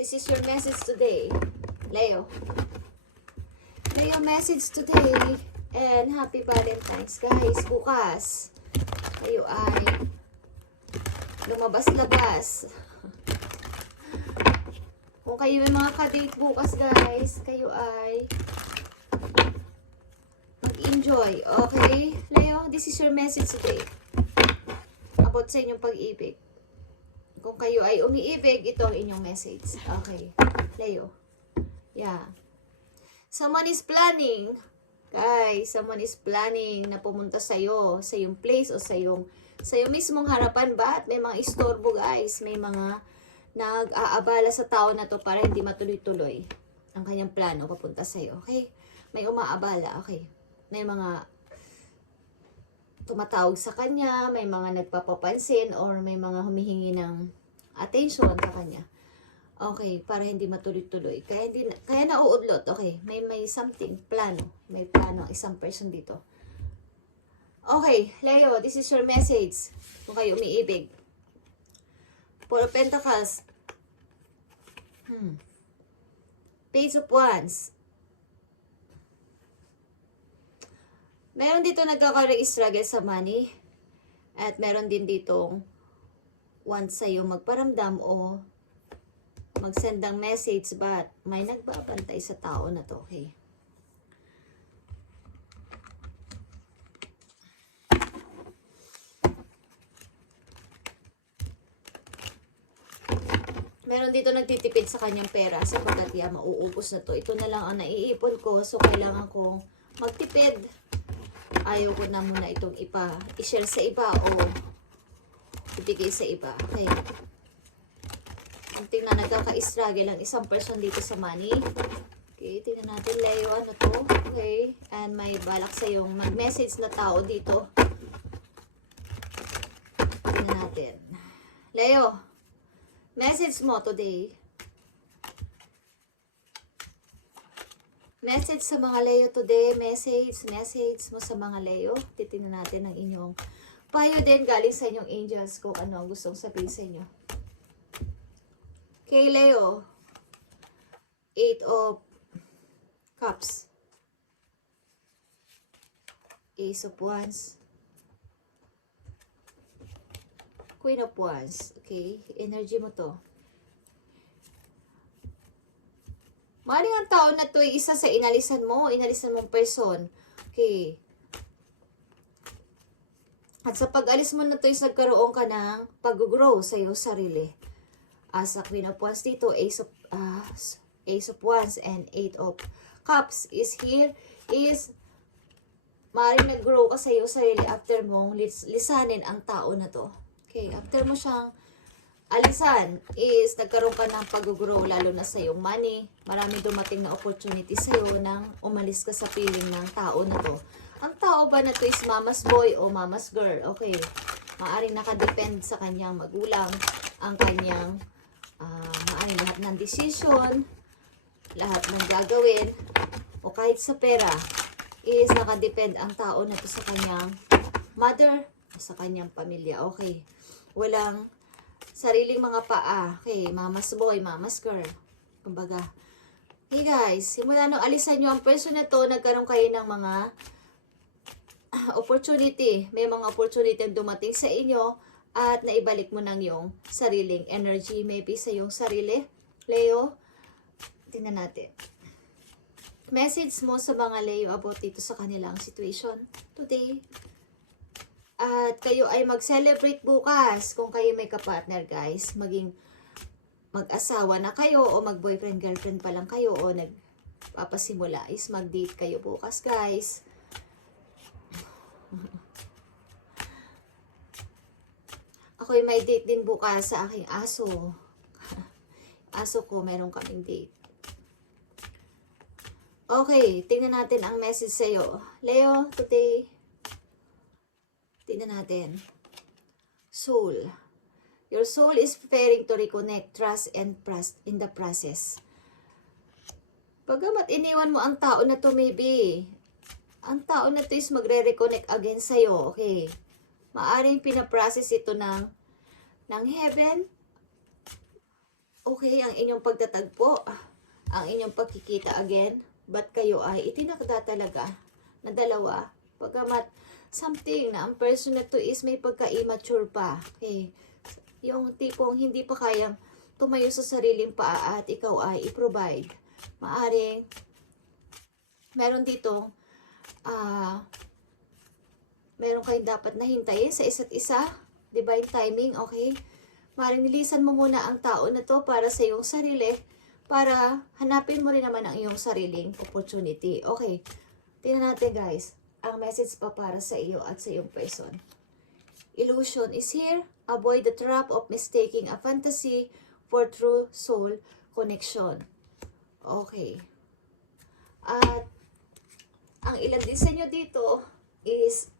this is your message today. Leo. Leo message today. And happy Valentine's, guys. Bukas, kayo ay lumabas-labas. Kung kayo may mga ka-date bukas, guys, kayo ay mag-enjoy. Okay? Leo, this is your message today. About sa inyong pag-ibig. Kung kayo ay umiibig, ito ang inyong message. Okay. Leo. Yeah. Someone is planning. Guys, someone is planning na pumunta sa'yo, sa iyong place o sa iyong mismong harapan ba? At may mga istorbo, guys. May mga nag-aabala sa tao na to para hindi matuloy-tuloy ang kanyang plano papunta sa'yo. Okay? May umaabala. Okay. May mga tumatawag sa kanya, may mga nagpapapansin, or may mga humihingi ng attention sa kanya. Okay, para hindi matuloy-tuloy. Kaya nauudlot. Okay, may something, plano. May plano ang isang person dito. Okay, Leo, this is your message. Kung kayo umiibig. Four of Pentacles. Page of Wands. Meron dito nagkaka-struggle sa money. At meron din ditong want sa'yo magparamdam o mag-send ng message, but may nagbabantay sa tao na to. Okay. Meron dito nagtitipid sa kanyang pera sapagkat mauubos na to. Ito na lang ang naiipon ko, so kailangan kong magtipid. Ayaw ko na muna itong i-share sa iba o ibigay sa iba. Okay. Tingnan, nagkaka-struggle ang isang person dito sa money. Okay, tingnan natin, Leo, ano to? Okay, and may balak sa yung mag-message na tao dito. Tingnan natin. Leo, message mo today. Message sa mga Leo today. Message mo sa mga Leo. Titingnan natin ang inyong payo din galing sa inyong angels kung ano ang gustong sabihin sa inyo. Okay, Leo. 8 of Cups. Ace of Wands. Queen of Wands. Okay, energy mo to. Maring ang tao na to ay isa sa inalisan mong person. Okay. At sa pag-alis mo na to is nagkaroon ka ng pag-grow sa iyong sarili. As a Queen of Wands dito, Ace of Wands and 8 of Cups is here, is maaaring nag-grow ka sa iyong sarili after mong lisanin ang tao na to. Okay, after mo siyang alisan, is nagkaroon ka ng pag-grow lalo na sa iyong money. Marami dumating na opportunity sa iyo nang umalis ka sa piling ng tao na to. Ang tao ba na to is mama's boy o mama's girl? Okay, maaaring nakadepend sa kanyang magulang, ang kanyang maaaring lahat ng decision, lahat ng gagawin, o kahit sa pera, is nakadepend ang tao na to sa kanyang mother, o sa kanyang pamilya. Okay, walang sariling mga paa. Okay, mama's boy, mama's girl. Kumbaga, hey guys, simula nung alisan nyo ang person na to, nagkaroon kayo ng mga opportunity. May mga opportunity ang dumating sa inyo at naibalik mo ng yung sariling energy, maybe sa yung sarili. Leo, tingnan natin. Message mo sa mga Leo about dito sa kanilang situation today. At kayo ay mag-celebrate bukas kung kayo may kapartner, guys. Maging mag-asawa na kayo o mag-boyfriend, girlfriend pa lang kayo o nagpapasimula is mag-date kayo bukas, guys. Ako'y may date din bukas sa aking aso. Aso ko, meron kaming date. Okay, tingnan natin ang message sa'yo. Leo, today, tingnan natin. Soul. Your soul is preparing to reconnect, trust, and trust in the process. Pagamat iniwan mo ang tao na to, maybe, ang tao na to is magre-reconnect again sa'yo. Okay. Maaring pinaprocess ito ng heaven okay ang inyong pagtatagpo, ang inyong pagkikita again, but kayo ay itinakda talaga na dalawa, pagamat something na ang person na to is may pagka-immature pa. Okay? Yung tipong hindi pa kayang tumayo sa sariling paa at ikaw ay i-provide. Maaring meron dito meron kayong dapat na hintayin sa isa't isa, divine timing, okay? Maaring nilisan mo muna ang tao na to para sa iyong sarili, para hanapin mo rin naman ang iyong sariling opportunity. Okay, tingnan natin guys, ang message pa para sa iyo at sa iyong person. Illusion is here. Avoid the trap of mistaking a fantasy for true soul connection. Okay. At ang ilan din sa inyo dito is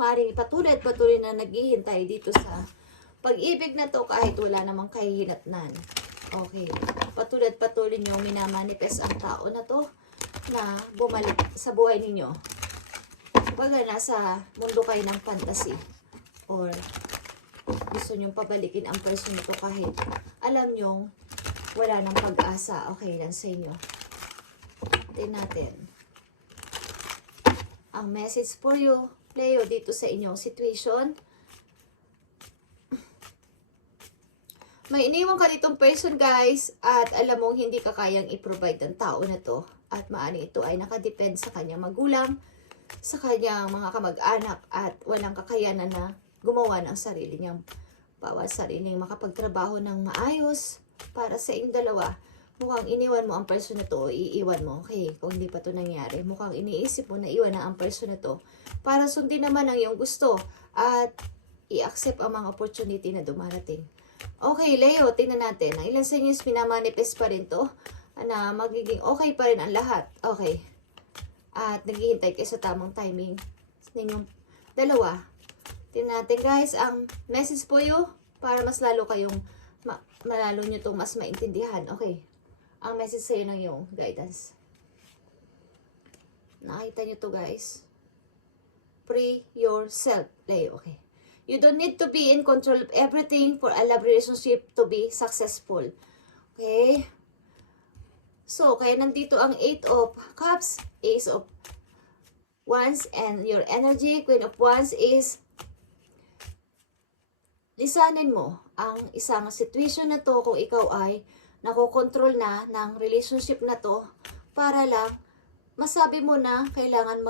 maaaring patuloy na naghihintay dito sa pag-ibig na to kahit wala namang kahihinatnan. Okay. Patuloy nyo minamanifest ang tao na to na bumalik sa buhay ninyo. Baga nasa mundo kayo ng fantasy. Or gusto nyong pabalikin ang person nito kahit alam nyong wala nang pag-asa. Okay lang sa inyo. Tingnan natin. Ang message for you, Leo, dito sa inyong situation. May iniwan ka ditong person, guys, at alam mong hindi ka kayang i-provide ng tao na to. At maaaring ito ay nakadepend sa kanyang magulang, sa kanyang mga kamag-anak, at walang kakayanan na gumawa ng sarili niyang bawat sariling makapagtrabaho ng maayos para sa inyong dalawa. Mukhang iniwan mo ang person na to, iiwan mo. Okay, kung hindi pa to nangyari, mukhang iniisip mo na iwan na ang person na to para sundin naman ang iyong gusto at i-accept ang mga opportunity na dumarating. Okay, Leo, tingnan natin. Ang ilan sa inyo is minamanifest pa rin to na magiging okay pa rin ang lahat. Okay. At naghihintay kayo sa tamang timing ninyong dalawa. Tingnan natin guys, ang message po you para mas lalo kayong malalo nyo itong mas maintindihan. Okay. Ang message sa'yo ng iyong guidance. Nakita nyo to guys. Free yourself, Leo. Okay. You don't need to be in control of everything for a love relationship to be successful. Okay? So, kaya nandito ang 8 of Cups, Ace of Wands, and your energy, Queen of Wands, is lisanin mo ang isang situation na to kung ikaw ay nakokontrol na ng relationship na to para lang masabi mo na kailangan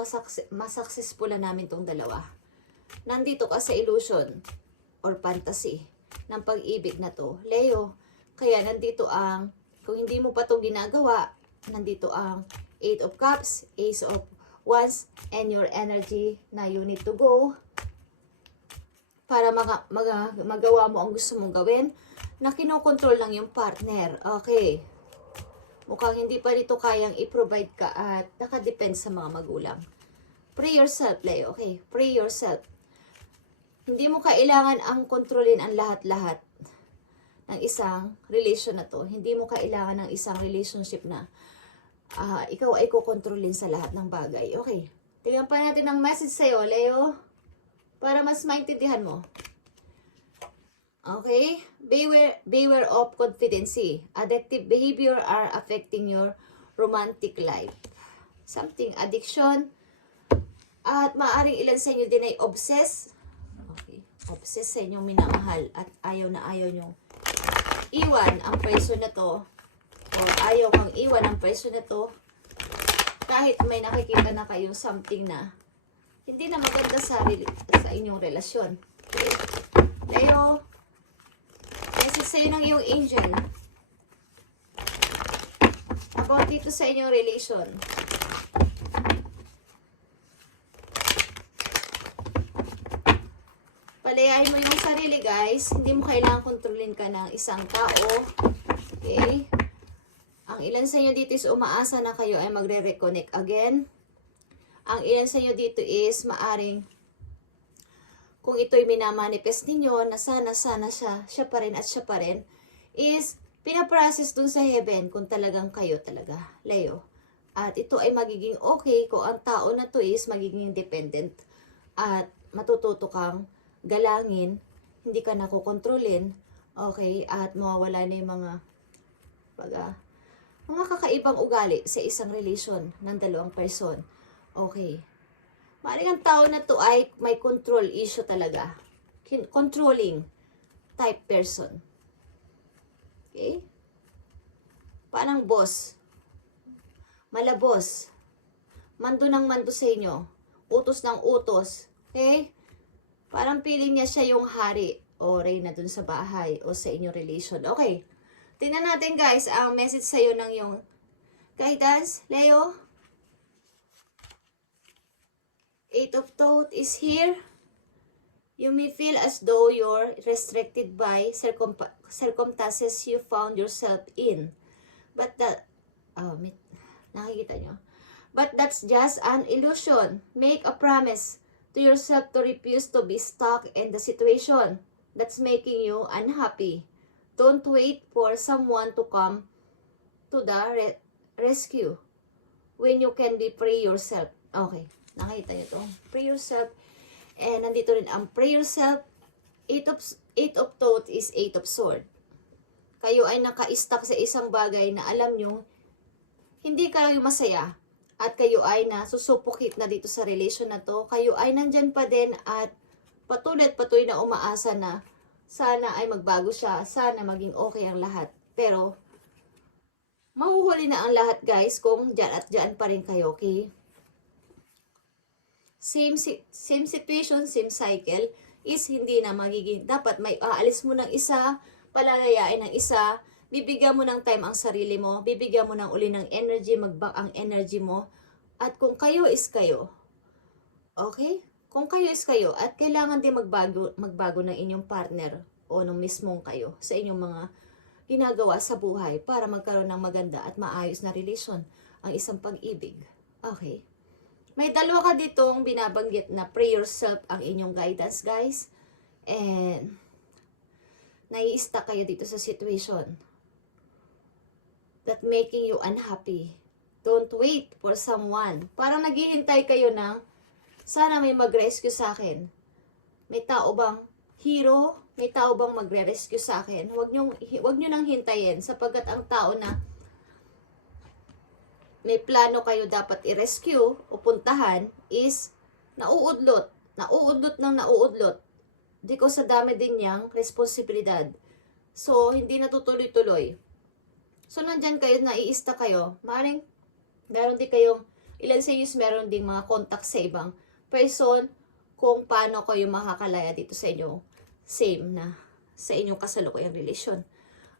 masuccessful na namin tong dalawa. Nandito ka sa illusion or fantasy ng pag-ibig na to, Leo. Kaya nandito ang, kung hindi mo pa to ginagawa, nandito ang 8 of Cups, Ace of Wands, and your energy na you need to go para magawa mo ang gusto mong gawin na kinokontrol lang yung partner. Okay. Mukhang hindi pa dito kayang i-provide ka at nakadepend sa mga magulang. Pray yourself, Leo. Okay. Pray yourself. Hindi mo kailangan ang kontrolin ang lahat-lahat ng isang relation na to. Hindi mo kailangan ng isang relationship na ikaw ay kukontrolin sa lahat ng bagay. Okay. Tingnan pa natin ang message sa'yo, Leo. Para mas maintindihan mo. Okay? Beware of confidency. Addictive behavior are affecting your romantic life. Something addiction. At maaaring ilan sa inyo din ay obsessed. Okay. Obsessed sa inyong minamahal at ayaw na ayaw nyo iwan ang person na to. O ayaw kang iwan ang person na to. Kahit may nakikita na kayong something na hindi na maganda sa inyong relasyon. Okay. Leo, message sa'yo ng iyong angel about dito sa inyong relation. Palayain mo yung sarili, guys. Hindi mo kailangan kontrolin ka ng isang tao. Okay? Ang ilan sa inyo dito is umaasa na kayo ay magre-reconnect again. Ang ilan sa inyo dito is maaring kung ito'y minamanifest ninyo na sana siya pa rin at siya pa rin, is pinaprocess dun sa heaven kung talagang kayo talaga, Leo. At ito ay magiging okay kung ang tao na to is magiging independent at matututo kang galangin, hindi ka nakokontrolin, Okay, at mawawala na yung mga kakaibang ugali sa isang relasyon ng dalawang person. Okay. Maaaring ang tao na to ay may control issue talaga. Controlling type person. Okay? Parang boss. Malabos. Mando ng mando sa inyo. Utos ng utos. Okay? Parang feeling niya siya yung hari o reyna dun sa bahay o sa inyong relation. Okay. Tingnan natin guys ang message sa'yo ng yung guidance. Leo. Eight of Thoughts is here. You may feel as though you're restricted by circumstances you found yourself in. But nakikita nyo? But that's just an illusion. Make a promise to yourself to refuse to be stuck in the situation that's making you unhappy. Don't wait for someone to come to the rescue when you can be free yourself. Okay, nakita nyo to. Free yourself. And nandito rin ang pray yourself. Eight of Thoughts is Eight of Swords. Kayo ay naka-stuck sa isang bagay na alam nyo, hindi kayo masaya. At kayo ay nasusupukit na dito sa relation na to. Kayo ay nandyan pa din at patuloy na umaasa na sana ay magbago siya. Sana maging okay ang lahat. Pero, mahuhuli na ang lahat guys kung dyan at dyan pa rin kayo, okay? Same situation, same cycle is hindi na magiging, dapat may aalis mo ng isa, palalayain ng isa, bibigyan mo ng time ang sarili mo, bibigyan mo ng uli ng energy, mag-back ang energy mo, at kung kayo is kayo, okay? Kung kayo is kayo, at kailangan din magbago ng inyong partner o ng mismong kayo sa inyong mga ginagawa sa buhay para magkaroon ng maganda at maayos na relasyon ang isang pag-ibig. Okay? May dalawa ka ditong binabanggit na pray yourself ang inyong guidance, guys. And, nai-stuck kayo dito sa situation that making you unhappy. Don't wait for someone. Parang naghihintay kayo ng, sana may mag-rescue sa akin. May tao bang hero? May tao bang magre-rescue sa akin? Huwag nyo nang hintayin sapagkat ang tao na may plano kayo dapat i-rescue o puntahan is nauudlot ng nauudlot. Di ko sa dami din niyang responsibilidad. So, hindi natutuloy-tuloy. So, nandyan kayo, naiista kayo. Maaaring, meron din kayong, ilan sa inyo meron ding mga contact sa ibang person kung paano kayo makakalaya dito sa inyo. Same na sa inyong kasalukuyang relasyon.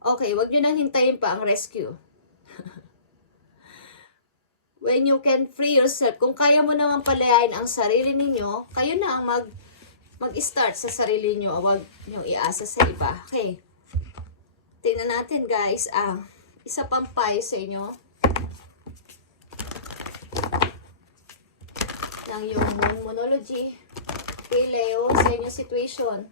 Okay, wag nyo nang hintayin pa ang rescue. When you can free yourself, kung kaya mo naman palayain ang sarili ninyo, kayo na ang mag-start sa sarili nyo. Huwag nyo iasa sa iba. Okay. Tingnan natin guys, isa pang payo sa inyo. Ng yung monology. Okay, Leo, sa inyong situation.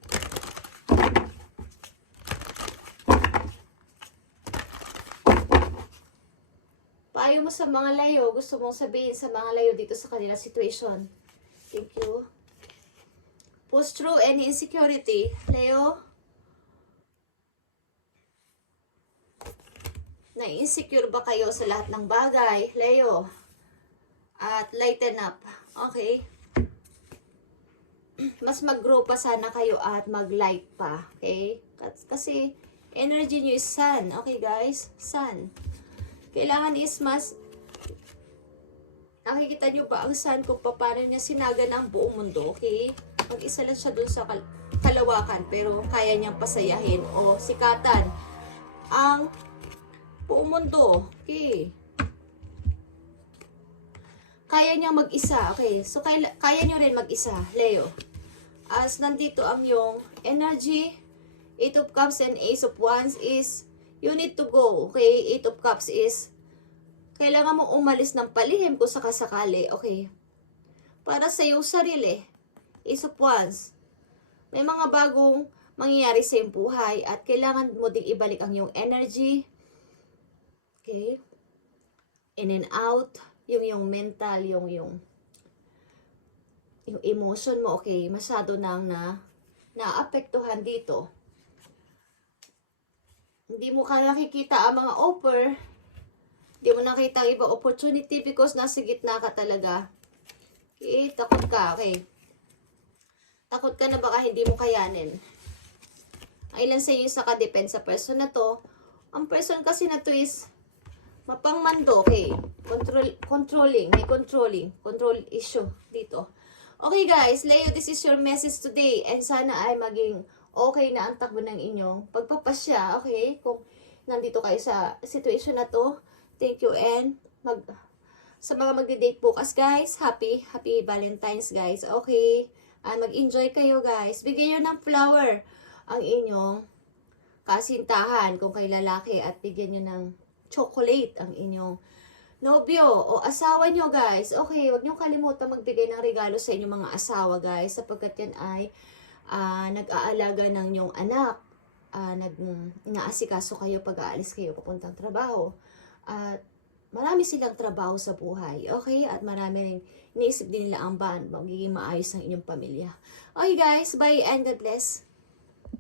Payo mo sa mga layo, gusto mong sabihin sa mga layo dito sa kanila situation. Thank you. Push through any insecurity. Leo. Na-insecure ba kayo sa lahat ng bagay? Leo. At lighten up. Okay. Mas mag-grow pa sana kayo at mag-light pa. Okay? Kasi energy nyo is sun. Okay guys? Sun. Kailangan is mas, nakikita nyo ba ang sun kung paano niya sinaga ng buong mundo, okay? Mag-isa lang siya dun sa kalawakan, pero kaya niyang pasayahin o sikatan ang buong mundo, okay? Kaya niyang mag-isa, okay? So, kaya niyo rin mag-isa, Leo. As nandito ang yung energy, Eight of Cups and Ace of Wands is, you need to go, okay? Eight of Cups is, kailangan mong umalis ng palihim kung sakasakali, okay? Para sa iyong sarili. Ace of Wands, may mga bagong mangyayari sa iyong buhay at kailangan mo ding ibalik ang iyong energy, okay? In and out, yung mental, yung emotion mo, okay? Masyado nang naapektuhan dito. hindi mo ka nakikita ang mga offer, hindi mo nakita ang ibang opportunity because nasa gitna ka talaga. Okay, takot ka, okay. Takot ka na baka hindi mo kayanin. Ang ilan sa inyo sa ka-depend sa person na to, ang person kasi na to is mapangmando, okay. Controlling, may control issue dito. Okay guys, Leo, this is your message today and sana ay maging okay na ang takbo ng inyong pagpapasya, okay? Kung nandito kayo sa situation na to, thank you and sa mga magde-date bukas guys, happy Valentine's guys, okay? And mag-enjoy kayo guys. Bigyan nyo ng flower ang inyong kasintahan kung kay lalaki at bigyan nyo ng chocolate ang inyong nobyo o asawa nyo guys. Okay, huwag nyo kalimutan magbigay ng regalo sa inyong mga asawa guys sapagkat yan ay nag-aalaga ng inyong anak. Inaasikaso kayo pag aalis kayo papuntang trabaho. At marami silang trabaho sa buhay. Okay? At marami rin iniisip din nila ang magiging maayos ng inyong pamilya. Okay guys, bye and God bless.